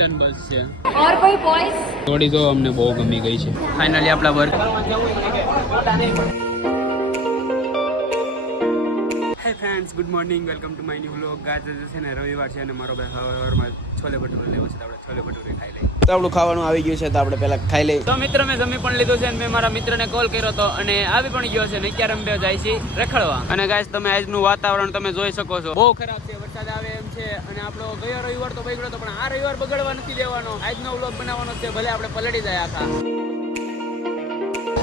London બસ છે और कोई बॉयज થોડી તો અમને બહુ ગમી ગઈ છે ફાઇનલી આપણા work hey friends good morning welcome to my new vlog ગાજ છે ને રવિવાર છે અને મારો ભાઈ હવારમાં છોલે ભટુરે લેવો છે તો આપણે છોલે ભટુરે ખાઈ લઈએ તો આપણું ખાવાનું આવી ગયું છે તો આપણે પહેલા ખાઈ લઈએ તો મિત્ર મેં જમી પણ લીધું છે અને મેં મારા મિત્રને કોલ કર્યો હતો અને આવી પણ ગયો છે ને અત્યારે અમે જાય છે રખડવા અને ગાઈસ તમે આજનું વાતાવરણ તમે જોઈ શકો છો બહુ ખરાબ છે વરસાદ આવે એમ છે અને આપણો ગયો રવિવાર તો બગડ્યો હતો પણ આ રવિવાર બગડવા નથી દેવાનો આજનો વ્લોગ બનાવવાનો છે ભલે આપણે પલળી જાય આખા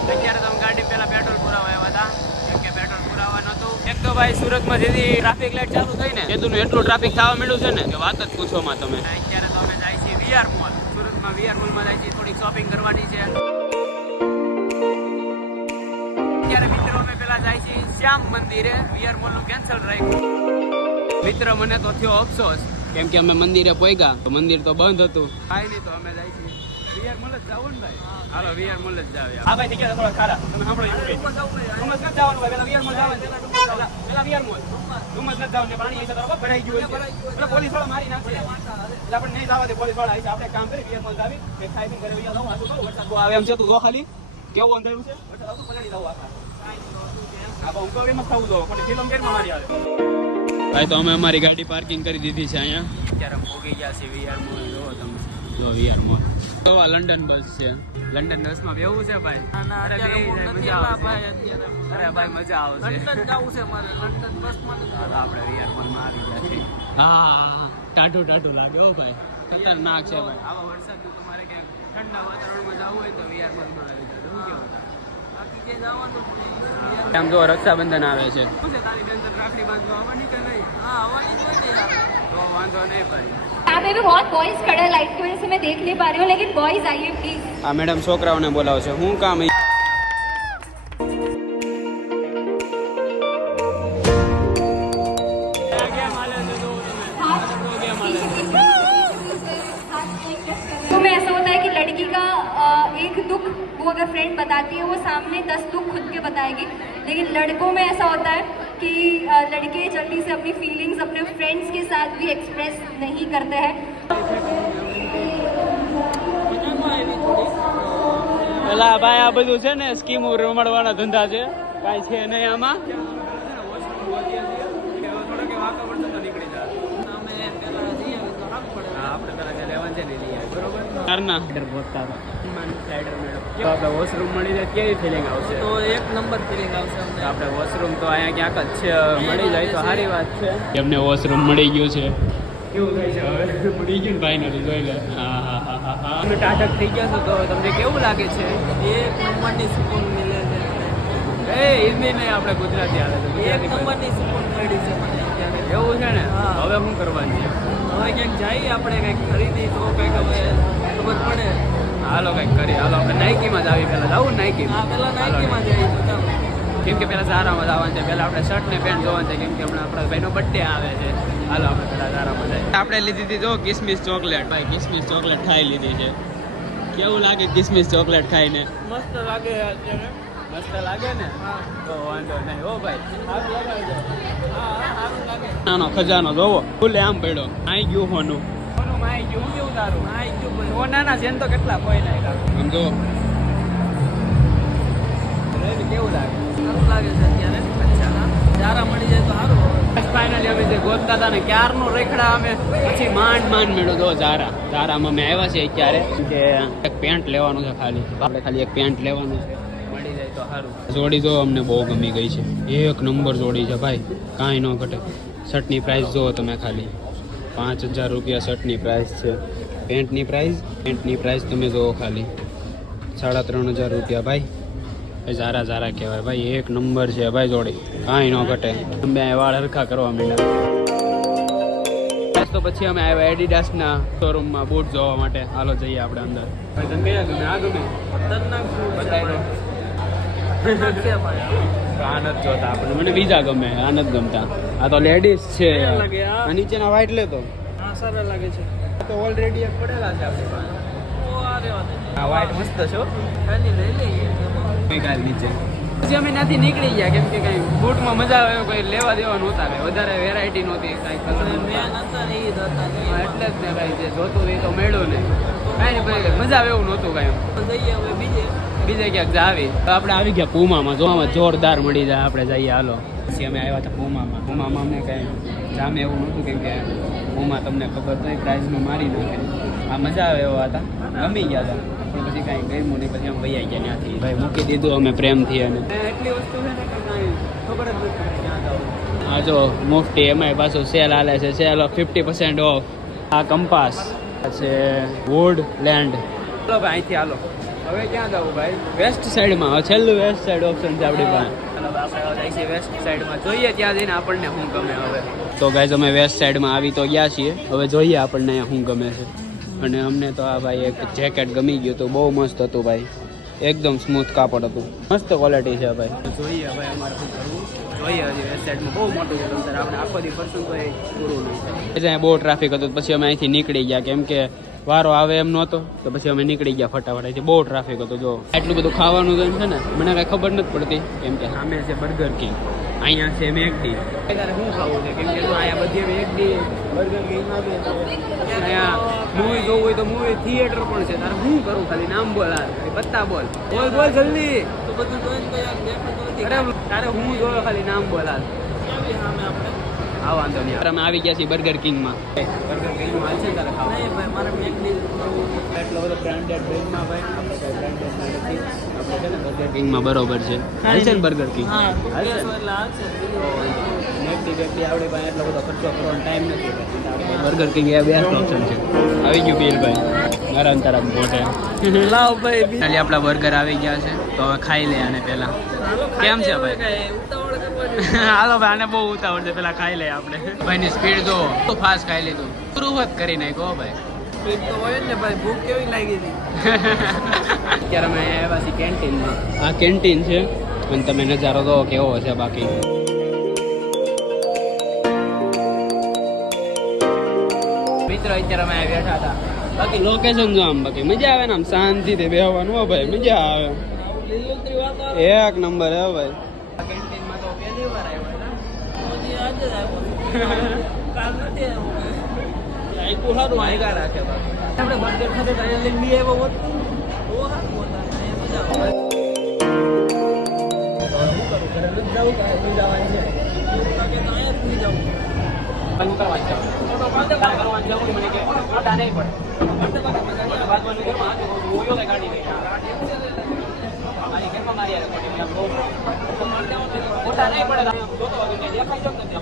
અત્યારે તમે ગાડી પહેલા પેટ્રોલ પુરાવા આવ્યા હતા કેમ કે પેટ્રોલ પુરાવાનું હતું એક તો ભાઈ સુરતમાં જેથી ટ્રાફિક લાઈટ ચાલુ થઈ ને એનું એટલું ટ્રાફિક થવા મળ્યું છે ને કે વાત જ પૂછોમાં તમે અત્યારે તો અમે જાય છીએ વીઆર મોલ સુરતમાં વીઆર મોલમાં જાય છીએ થોડીક શોપિંગ કરવાની છે અત્યારે મિત્રો અમે પેલા જાય છીએ શ્યામ મંદિરે વીઆર મોલ નું કેન્સલ રાખ્યું મિત્ર મને તો થયો અફસોસ કેમ કે અમે મંદિરે પહોંચ્યા તો મંદિર તો બંધ હતું કાંઈ નહીં તો અમે જાય છીએ વીઆર મોલ જ જાવ ને ભાઈ હાલો વીઆર મોલ જ જાવ આ ભાઈ ટિકિટ થોડા ખારા તમે સાંભળો એવું કહી ડુમસ નથી જવાનું ભાઈ પેલા વીઆર મોલ જવાનું પેલા વીઆર મોલ ડુમસ નથી જવાનું પાણી અહીં તો ભરાઈ ગયું છે એટલે પોલીસ વાળા મારી નાખશે એટલે આપણે નહીં જવા દે પોલીસ વાળા આવી આપણે કામ કરી વીઆર મોલ જાવી કે ખાઈ પી કરી જવું આ શું કરું વરસાદ બહુ આવે એમ છે તું જો ખાલી કેવું અંધારું છે વરસાદ આવતું પલળી જવું આખા આ બહુ તો એમ જ થવું જો ખોટી ફિલ્મ કેમ મારી આવે ભાઈ તો અમે અમારી ગાડી પાર્કિંગ કરી દીધી છે અહીંયા અત્યારે ભોગી ગયા છે વીઆર મોલ જો તમે જો વીઆર મોલ તો આ લંડન બસ છે લંડન બસમાં બેવું છે ભાઈ અરે ભાઈ મજા આવશે લંડન જવું છે મારે લંડન બસમાં આપણે વીઆર મોલમાં આવી ગયા છે હા ટાઢું ટાઢું લાગે હો ભાઈ ખતરનાક છે ભાઈ આવા વરસાદનું તમારે ક્યાંક ઠંડા વાતાવરણમાં જવું હોય તો વીઆર મોલમાં આવી જાય શું કેવું આમ જો રક્ષાબંધન આવે છે શું છે તારી ટેન્શન રાખડી બાંધવા આવવાની કે નહીં હા આવવાની જ હોય ને યાર તો વાંધો નહીં ભાઈ यहाँ पे भी बहुत बॉयज खड़े हैं लाइट की वजह से मैं देख नहीं पा रही हूँ लेकिन बॉयज आइए प्लीज આ મેડમ છોકરાઓને બોલાવે છે હું કામ तो में ऐसा होता है कि लड़की का एक दुख वो अगर फ्रेंड बताती है वो सामने 10 दुख खुद के बताएगी लेकिन लड़कों में ऐसा होता है कि लड़के जल्दी से अपनी फीलिंग्स अपने फ्रेंड्स के साथ भी एक्सप्रेस नहीं करते हैं પેલા ભાઈ આ બધું છે ને સ્કીમો રમાડવાના ધંધા છે કાંઈ છે નહીં આમાં વોશરૂમ મળી જાય કેવી ફિલિંગ આવશે તો એક નંબર ફિલિંગ આવશે અમને આપણે વોશરૂમ તો અહીંયા ક્યાંક જ છે મળી જાય તો સારી વાત છે એમને વોશરૂમ મળી ગયું છે કેવું થાય છે હવે મળી ગયું ફાઇનલી જોઈ લે હા હા હા હા હા તમે ટાટક થઈ ગયા છો તો તમને કેવું લાગે છે એક નંબરની સુકૂન મિલે છે એ હિન્દી નહીં આપણે ગુજરાતી હાલે છે એક નંબરની સુકૂન મળી છે મને અત્યારે એવું છે ને હા. હવે શું કરવાનું છે હવે ક્યાંક જઈએ આપણે કંઈક ખરીદી તો કંઈક હવે ખબર પડે હાલો કંઈક કરી હાલો આપણે નાઇકીમાં જ આવી પહેલાં જવું નાઇકીમાં હા પેલા નાઇકીમાં જઈએ તો ચાલો કેમ કે પેલા ઝારામાં જવાનું છે પેલા આપણે શર્ટ ને પેન્ટ જોવાનું છે કેમ કે હમણાં આપણા ભાઈનો બર્થડે આવે છે હાલો આપણે પેલા ઝારામાં જઈએ આપણે લીધી હતી જો કિસમિસ ચોકલેટ ભાઈ કિસમિસ ચોકલેટ ખાઈ લીધી છે કેવું લાગે કિસમિસ ચોકલેટ ખાઈને મસ્ત લાગે અત્યારે મસ્ત લાગે ને હા તો વાંધો નહીં હો ભાઈ સારું લગાવજો હા સારું લાગે નાનો ખજાનો જોવો ફૂલે આમ પડ્યો આઈ ગયું હોનું હોનું આઈ ગયું હું કેવું તારું આઈ ગયું ભાઈ હોનાના છે ને તો કેટલા કોઈ નાખ્યા સમજો કેવું લાગે સારું લાગે છે અત્યારે અચ્છા જારા મળી જાય તો સારું ફાઇનલી અમે જે ગોતતા હતા ને ક્યારનો રેખડા અમે પછી માંડ મેળો જો ઝારામાં અમે આવ્યા છે અત્યારે કે એક પેન્ટ લેવાનું છે ખાલી આપણે ખાલી એક પેન્ટ લેવાનું છે મળી જાય તો સારું જોડી તો અમને બહુ ગમી ગઈ છે એક નંબર જોડી છે ભાઈ કાંઈ ન ઘટે શર્ટની પ્રાઇસ જુઓ તમે ખાલી 5000 રૂપિયા શર્ટની પ્રાઇસ છે પેન્ટની પ્રાઇસ તમે જુઓ ખાલી 3500 રૂપિયા ભાઈ ઝારા કહેવાય ભાઈ એક નંબર છે ભાઈ જોડી કાંઈ ન ઘટે અમે વાળ હરખા કરવા માંડ્યા તો પછી અમે આવ્યા એડિડાસના શોરૂમમાં બૂટ જોવા માટે હાલો જઈએ આપણે અંદર ભાઈ તને કયા ગમે આ ગમે ખતરનાક બતાવી દો છે ભાઈ આ નથી જોતા આપણે મને બીજા ગમે આ નથી ગમતા આ તો લેડીઝ છે કેવા લાગે આ? આ નીચેના વ્હાઈટ લેતો હા સારા લાગે છે તો ઓલરેડી એક પડેલા છે આપણી પાસે ઓ આ રેવા દે આ વ્હાઈટ મસ્ત છે હો. ખાલી લઈ લઈએ મેં કાલ નીચે પછી અમે ત્યાંથી નીકળી ગયા કેમ કે કઈ બૂટમાં મજા આવે એવું કઈ લેવા દેવા નહોતા કઈ વધારે વેરાયટી નહોતી કઈ કલર મેન હતા ને એ જ હતા એટલે જ ને કઈ જે જોતું એ તો મળ્યું ને કાંઈ નહીં ભાઈ મજા આવે એવું નહોતું કઈ જઈએ હવે બીજે ક્યાંક જાવી તો આપણે આવી ગયા પૂમામાં જોવામાં જોરદાર મળી જાય આપણે જઈએ હાલો પછી અમે આવ્યા હતા પૂમામાં અમને કઈ જામે એવું નહોતું કેમ કે પૂમા તમને ખબર તો પ્રાઇઝમાં મારી નાખે આ મજા આવે એવા હતા ગમી ગયા હતા પણ પછી કાંઈ ગમ્યું નહીં પછી અમે વૈયા ગયા ત્યાંથી ભાઈ મૂકી દીધું અમે પ્રેમથી અને એટલી વસ્તુ છે ને કે કાંઈ ખબર જ નથી ક્યાં જવું આ જો મુફ્તી એમાંય પાછું સેલ હાલે છે સેલ 50% ઓફ આ કંપાસ છે વુડ લેન્ડ ચાલો ભાઈ અહીંથી હાલો હવે ક્યાં જવું ભાઈ વેસ્ટ સાઈડમાં છેલ્લું વેસ્ટ સાઈડ ઓપ્શન છે આપણી પાસે ચાલો આપણે જાય છે વેસ્ટ સાઈડમાં જોઈએ ત્યાં જઈને આપણને શું ગમે હવે તો ગાઈઝ અમે વેસ્ટ સાઈડમાં આવી તો ગયા છીએ હવે જોઈએ આપણને અહીંયા શું ગમે છે અને અમને તો આ ભાઈ એક જેકેટ ગમી ગયું હતું બહુ મસ્ત હતું ભાઈ એકદમ સ્મૂથ કાપડ હતું મસ્ત ક્વોલિટી છે ભાઈ જોઈએ ભાઈ અમારે શું કરવું જોઈએ હજી વેસ્ટ સાઈડમાં બહુ મોટું છે તમે આપણે આખો દી ફરશું તો એ પૂરું નહીં ત્યાં બહુ ટ્રાફિક હતું પછી અમે અહીંથી નીકળી ગયા કેમ કે વારો આવે એમ નહોતો તો પછી અમે નીકળી ગયા ફટાફટ અહીંથી બહુ ટ્રાફિક હતું જો એટલું બધું ખાવાનું છે ને મને કાંઈ ખબર નથી પડતી કેમ કે સામે છે બર્ગર કિંગ અહીંયા છે મેકડી તારે શું ખાવું છે કેમ કે જો અહીંયા બધી મેકડી બર્ગર કિંગ આવે અહીંયા મૂવી જોવું હોય તો મૂવી થિયેટર પણ છે તારે શું કરું ખાલી નામ બોલ પત્તા બોલ બોલ બોલ જલ્દી તો બધું જોઈને તો યાર દેખાતું નથી અરે તારે હું જોયો ખાલી નામ બોલ સામે આપણે હા વાંધો નહીં અમે આવી ગયા છીએ બર્ગર કિંગમાં બર્ગર કિંગમાં હાલ છે તારે ખાવા નહીં ભાઈ મારે મેકડી એટલો બધો બ્રાન્ડેડ બ્રેન્ડમાં ભાઈ આપણે કઈ બ્રાન્ડેડમાં નથી આપણે છે ને બર્ગર કિંગમાં બરોબર છે હાલ છે ને બર્ગર કિંગ હા હાલ છે એટલે આવશે મેકડી આપણી પાસે એટલો બધો ખર્ચો કરવાનો ટાઈમ નથી બર્ગર કિંગ એ બેસ્ટ ઓપ્શન છે આવી ગયું બિલ ભાઈ મારા તારા મોટે લાવ ભાઈ ખાલી આપણા બર્ગર આવી ગયા છે તો હવે ખાઈ લે આને પહેલા કેમ છે ભાઈ ઉતાવળ કરવાની હાલો ભાઈ આને બહુ ઉતાવળ છે પેલા ખાઈ લે આપણે ભાઈની સ્પીડ જો બહુ ફાસ્ટ ખાઈ લીધું શરૂઆત કરી નાખો ભાઈ સ્પીડ તો હોય ને ભાઈ ભૂખ કેવી લાગી હતી અત્યારે અમે આવ્યા છીએ કેન્ટીનમાં આ કેન્ટીન છે અને તમે નજારો દો કેવો છે બાકી મિત્રો અત્યારે અમે બેઠા હતા બાકી લોકેશન જો આમ બાકી મજા આવે ને આમ શાંતિથી બેહવાનું હો ભાઈ મજા આવે લીલોતરી વાતાવરણ એક નંબર હે ભાઈ આ કેન્ટીનમાં તો પહેલી વાર આવ્યો હજી આજે જ આવ્યો કાલ નથી આવ્યો આઈકુ સારું આયગા રાખે બાકી આપણે બર્ગર ખાતે તારે લઈને બી આવ્યો હોત બહુ સારું હોત મજા આવે શું કરું ઘરે નથી જવું કાંઈ સુઈ જવાનું છે લાગે તો અહીંયા સુઈ જવું બંધ કરવા જ કરવાનું જવું મને કે મોટા નહીં પડે બાદમાં ઘરમાં હાથ ઓયો કે ગાડી ગઈ મારી ઘરમાં મારી આવે મોટા નહીં પડે જોતો દેખાય તો નથી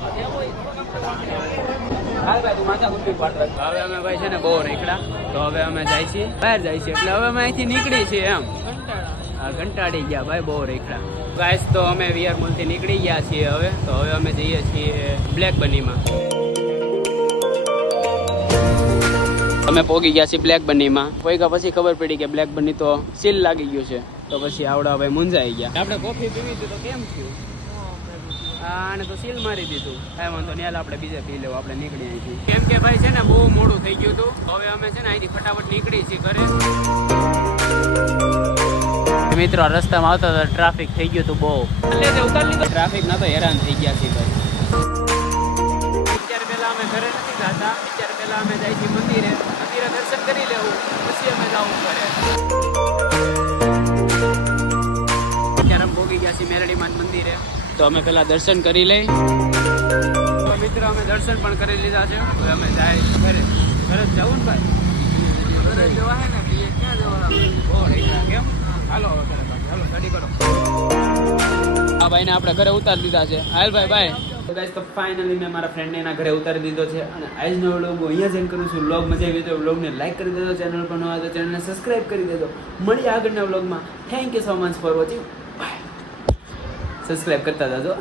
હાલ ભાઈ તું માથા ગુસ્સી પાડતો હવે અમે ભાઈ છે ને બહુ નીકળ્યા તો હવે અમે જાય છીએ બહાર જાય છીએ એટલે હવે અમે અહીંથી નીકળી છીએ એમ કંટાળી ગયા ભાઈ બહુ રેખડા ગાઈસ તો અમે વીઆર મોલથી નીકળી ગયા છીએ હવે તો હવે અમે જઈએ છીએ બ્લેક બનીમાં અમે પહોંચી ગયા છીએ બ્લેક બનીમાં પોઈકા પછી ખબર પડી કે બ્લેક બની તો સીલ લાગી ગયું છે તો પછી આવડા ભાઈ મૂંઝાઈ ગયા આપણે કોફી પીવી હતી તો કેમ થયું આને તો સીલ મારી દીધું કાંઈ વાંધો નહીં આપણે બીજે પી લેવું આપણે નીકળી અહીંથી કેમ કે ભાઈ છે ને બહુ મોડું થઈ ગયું હતું હવે અમે છે ને અહીંથી ફટાફટ નીકળી છીએ ઘરે મિત્રો રસ્તામાં આવતા હતા ટ્રાફિક થઈ ગયું હતું બહુ એટલે ઉતાર લીધો ટ્રાફિક ના તો હેરાન થઈ ગયા છીએ ભાઈ અત્યારે પહેલા અમે ઘરે નથી જતા અત્યારે પહેલા અમે જાય છીએ મંદિરે દર્શન કરી લેવું પછી અમે જવું ઘરે અત્યારે અમે ભોગી ગયા છીએ મેરડીમાં મંદિરે તો અમે પહેલા દર્શન કરી લઈ તો મિત્રો અમે દર્શન પણ કરી લીધા છે હવે અમે જાય ઘરે ઘરે જ જવું ને ભાઈ ઘરે જવા હે ને ક્યાં જવા બહુ રહી કેમ હાલો હવે ઘરે બાકી હાલો સ્ટડી કરો આ ભાઈને આપણે ઘરે ઉતારી દીધા છે હાલ ભાઈ બાય તો ગાઈસ તો ફાઇનલી મેં મારા ફ્રેન્ડને એના ઘરે ઉતારી દીધો છે અને આજનો વ્લોગ હું અહીંયા જ એન્ડ કરું છું વ્લોગ મજા આવી તો વ્લોગને લાઈક કરી દેજો ચેનલ પર નવા તો ચેનલને સબસ્ક્રાઇબ કરી દેજો મળીએ આગળના વ્લોગમાં thank you so much for watching bye subscribe કરતા જાજો